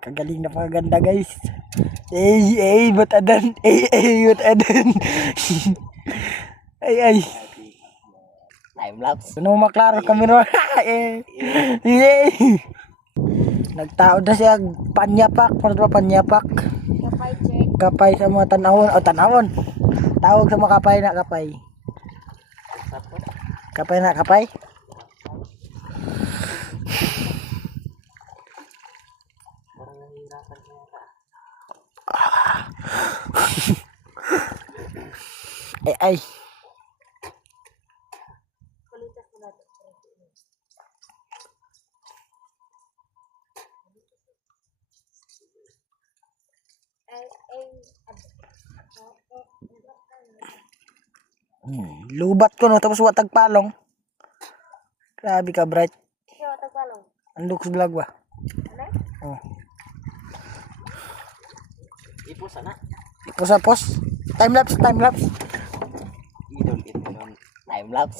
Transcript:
Napakagaling, napakaganda guys. Ba't adan? Ba't adan? Ay. Time lapse. Ano maklaro kami no? Nagtaod na siya panyapak. Ano ba panyapak? Kapay check. Kapay sa mga tanawon. O tanawon. Tawag sa mga kapay na kapay. Kapay na kapay. Ay. Lubat ko no, tapos watag palong. Grabe ka, Bright. Siya tagpalong. Ang looks vlog ba? Ano? Oh. Ipos na. Ipos. Time lapse. Idol. Time lapse.